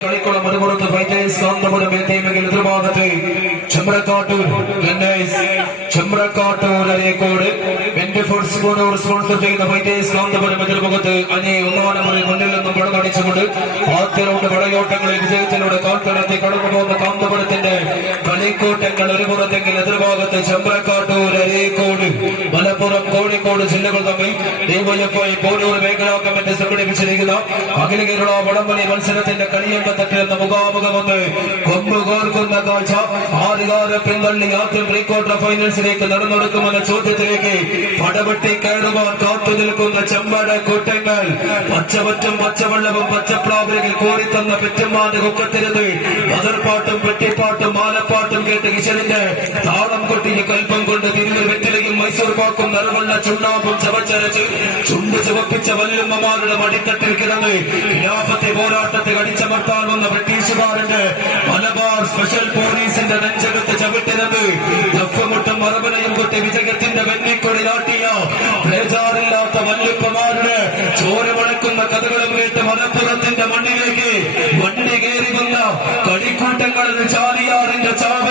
കളിക്കുളം fighters Kanthapuram എതിർഭാഗത്ത് Chembrakattur Chembrakattur അരേക്കോട് sponsor ചെയ്യുന്ന fighters Kanthapuram എതിർമുഖത്ത് അനി ഒന്നാം മുറി മുന്നിൽ നിന്നും പടനടിച്ചുകൊണ്ട് ആദ്യ റൗണ്ട് പടയോട്ടങ്ങളിൽ വിജയത്തിലൂടെ കടന്നു പോകുന്ന കാന്തപുരത്തിന്റെ കളിക്കൂട്ടങ്ങൾ ഒരു പുറത്തെങ്കിൽ എതിർഭാഗത്ത് ചെമ്പ്രക്കാട്ടൂർ അരീക്കോട് മലപ്പുറം കോഴിക്കോട് ജില്ലകൾ തമ്മിൽ ഡിവൈഎഫ്ഐ പോരൂർ മേഖലാ കമ്മിറ്റി സംഘടിപ്പിച്ചിരിക്കുന്ന അഖില കേരള വടംവലി മത്സരത്തിന്റെ കളിയമ്പത്തട്ടിൽ നിന്ന് മുഖാമുഖം കൊമ്പുകോർക്കുന്ന കൊമ്പ് കോർക്കുന്ന കാഴ്ച. ആധികാര പിന്തള്ളി ആദ്യം പ്രീക്വാർട്ടർ ഫൈനൽസിലേക്ക് നടന്നെടുക്കുമെന്ന ചോദ്യത്തിലേക്ക് പടവെട്ടി കയറുവാൻ നിൽക്കുന്ന ചെമ്പട കൂട്ടങ്ങൾ. പച്ചവറ്റും പച്ചവെള്ളവും പച്ചപ്ലാവിലേക്ക് കോരിത്തന്ന പെറ്റമ്മാന്റെ കുക്കത്തിരുന്ന് മതർപ്പാട്ടും പെട്ടിപ്പാട്ടും മാലപ്പാട്ടും കേട്ട് കിശലിന്റെ താളം കൊട്ടിന് കൽപ്പം കൊണ്ട് തിരിഞ്ഞ് വെറ്റിലയും മൈസൂർ പാക്കും നിറവുള്ള ചുണ്ണാമ്പും ചവച്ചരച്ച് ചുണ്ട് ചുവപ്പിച്ച വല്ലുമ്മമാരുടെ മടിത്തട്ടിൽ കിടന്ന് ഖിലാഫത്തെ പോരാട്ടത്തെ അടിച്ചമർത്താൻ വന്ന ബ്രിട്ടീഷുകാരന്റെ വല്ലുപ്പമാരുടെ ചോരമണക്കുന്ന കഥകളും കേട്ട് മലപ്പുറത്തിന്റെ മണ്ണിലേക്ക് വണ്ടി കയറി വന്ന കടിക്കൂട്ടങ്ങളിൽ ചാലിയാറിന്റെ ഗന്നേസ്